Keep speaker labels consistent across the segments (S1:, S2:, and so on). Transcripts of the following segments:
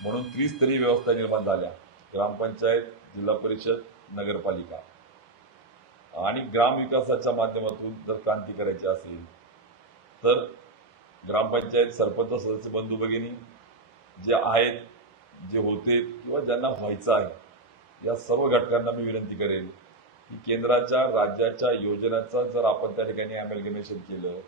S1: म्हणून त्रिस्तरीय व्यवस्था निर्माण झाल्या. ग्रामपंचायत जिल्हा परिषद नगरपालिका. आणि ग्रामविकासाच्या माध्यमातून जर क्रांती करायची असेल तर ग्रामपंचायत सरपंच सदस्य बंधू भगिनी जे आहेत जे होते किंवा ज्यांना व्हायचं आहे या सर्व घटकांना मी विनंती करेन की केंद्राच्या राज्याच्या योजनांचा जर आपण त्या ठिकाणी अमेलगमेशन केलं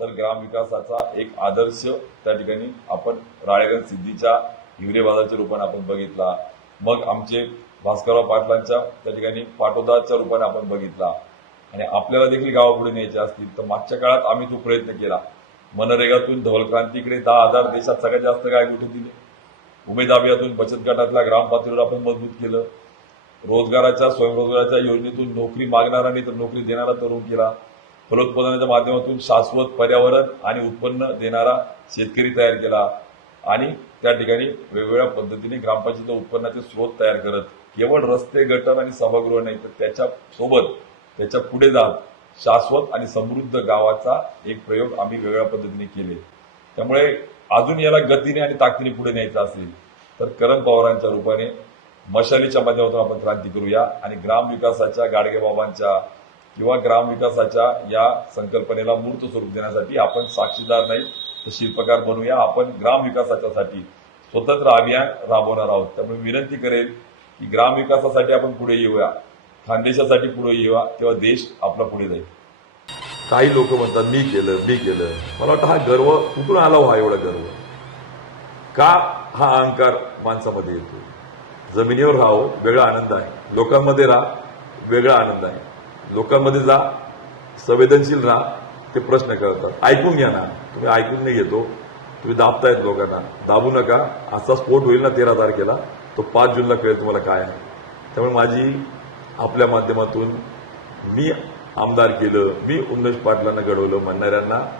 S1: तर ग्रामविकासाचा एक आदर्श त्या ठिकाणी आपण राळेगण सिद्धीच्या हिवरे बाजारच्या रूपाने आपण बघितला. मग आमचे भास्करराव पाटलांच्या त्या ठिकाणी पाटोदाच्या रूपाने आपण बघितला. आणि आपल्याला देखील गावापुढे न्यायचे असतील तर मागच्या काळात आम्ही तो प्रयत्न केला. मनरेगातून धवलक्रांतीकडे दहा हजार देशात सगळ्यात जास्त काय कुठे दिले. उमेद अभियातून बचत गटातल्या ग्रामपातळीवर आपण मजबूत केलं. रोजगाराच्या स्वयंरोजगाराच्या योजनेतून नोकरी मागणारा नाही तर नोकरी देणारा तरुण केला. फलोत्पादनाच्या माध्यमातून शाश्वत पर्यावरण आणि उत्पन्न देणारा शेतकरी तयार केला. आणि त्या ठिकाणी वेगवेगळ्या पद्धतीने ग्रामपंचायत उत्पन्नाचे स्रोत तयार करत केवळ रस्ते गटर आणि सभागृह नाही तर त्याच्या सोबत त्याच्या पुढे जात शाश्वत आणि समृद्ध गावाचा एक प्रयोग आम्ही वेगळ्या पद्धतीने केले. त्यामुळे अजून याला गतीने आणि ताकदीने पुढे न्यायचं असेल तर करण पवारांच्या रूपाने मशालीच्या माध्यमातून आपण क्रांती करूया आणि ग्रामविकासाच्या गाडगेबाबांच्या किंवा ग्रामविकासाच्या या संकल्पनेला मूर्त स्वरूप देण्यासाठी आपण साक्षीदार नाही शिल्पकार बनूया आपण ग्रामविकासाच्यासाठी स्वतंत्र अभियान राबवणार आहोत. त्यामुळे विनंती करेल की ग्रामविकासासाठी आपण पुढे येऊया. खानदेशासाठी पुढे येऊया. तेव्हा देश आपला पुढे जाईल.
S2: काही लोक म्हणतात मी केलं मी केलं. मला वाटतं हा गर्व कुठून आला हो हा एवढा गर्व? का हा अहंकार माणसामध्ये येतो जमिनीवर राहो वेगळा आनंद आहे. लोकांमध्ये राहा वेगळा आनंद आहे. लोकांमध्ये जा संवेदनशील राहा. ते प्रश्न करतात. ऐकून घ्या ना. तुम्ही ऐकून नाही घेतो. तुम्ही दाबतायत लोकांना. दाबू नका. असा स्फोट होईल ना तेरा तारखेला. तो पाच जूनला कळेल तुम्हाला काय आहे. त्यामुळे माझी आपल्या माध्यमातून मी आमदार केलं मी उन्मेष पाटलांना घडवलं म्हणणाऱ्यांना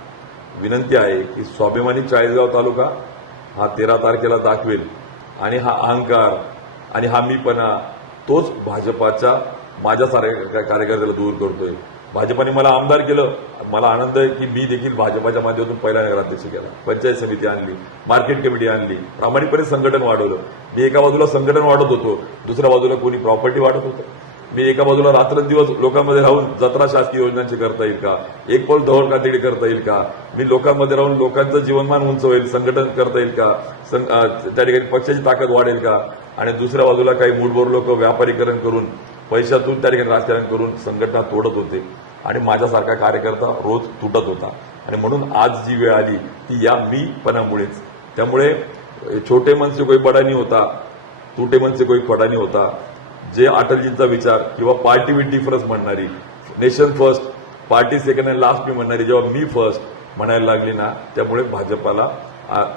S2: विनंती आहे की स्वाभिमानी चाळीसगाव तालुका हा तेरा तारखेला दाखवेल. आणि हा अहंकार आणि हा मीपणा तोच भाजपाच्या माझ्यासारख्या कार्यकर्त्याला दूर करतोय. भाजपाने मला आमदार केलं. मला आनंद आहे की मी देखील भाजपाच्या माध्यमातून पहिला नगराध्यक्ष केला. पंचायत समिती आणली मार्केट कमिटी आणली प्रामाणिकपणे संघटन वाढवलं. मी एका बाजूला संघटन वाढत होतो दुसऱ्या बाजूला कोणी प्रॉपर्टी वाढत होतं. मी एका बाजूला रात्रंदिवस लोकांमध्ये राहून जत्रा शासकीय योजनांची करता येईल का? एक पाऊल धवळ कातडी करता येईल का? मी लोकांमध्ये राहून लोकांचं जीवनमान उंच होईल संघटन करता येईल का? त्या ठिकाणी पक्षाची ताकद वाढेल का? आणि दुसऱ्या बाजूला काही मूडभर लोक व्यापारीकरण करून पैशातून त्या ठिकाणी राजकारण करून संघटना तोडत होते. आणि माझ्यासारखा कार्यकर्ता रोज तुटत होता. आणि म्हणून आज जी वेळ आली ती या मीपणामुळेच. त्यामुळे छोटे मनसे कोई बडा नाही होता तुटे मनसे कोई फडा होता. जे अटलजींचा विचार किंवा party with difference म्हणणारी nation first party second and last मी म्हणणारी जेव्हा मी फर्स्ट म्हणायला लागली ना त्यामुळे भाजपाला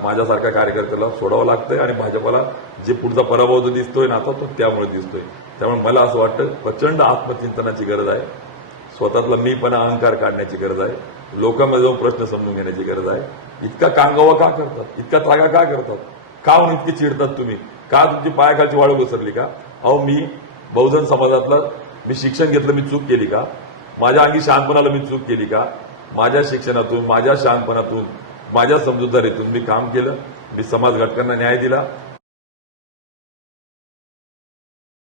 S2: माझ्यासारख्या कार्यकर्त्याला सोडावं लागतंय आणि भाजपाला जे पुढचा पराभव जो दिसतोय ना आता तो त्यामुळे दिसतोय. त्यामुळे मला असं वाटतं प्रचंड आत्मचिंतनाची गरज आहे. स्वतःतला मी पण अहंकार काढण्याची गरज आहे. लोकांमध्ये जाऊन प्रश्न समजून घेण्याची गरज आहे. इतका कांगावा का करतात? इतका त्रागा का करतात? का म्हणून इतके चिडतात तुम्ही? का तुमची पायाखालची वाळू घसरली का? अहो मी बहुजन समाजातला मी शिक्षण घेतलं मी चूक केली का? माझ्या अंगी शहाणपणाला मी चूक केली का? माझ्या शिक्षणातून माझ्या शहाणपणातून माझ्या समजूतदारीतून मी काम केलं. मी समाज घटकांना न्याय दिला.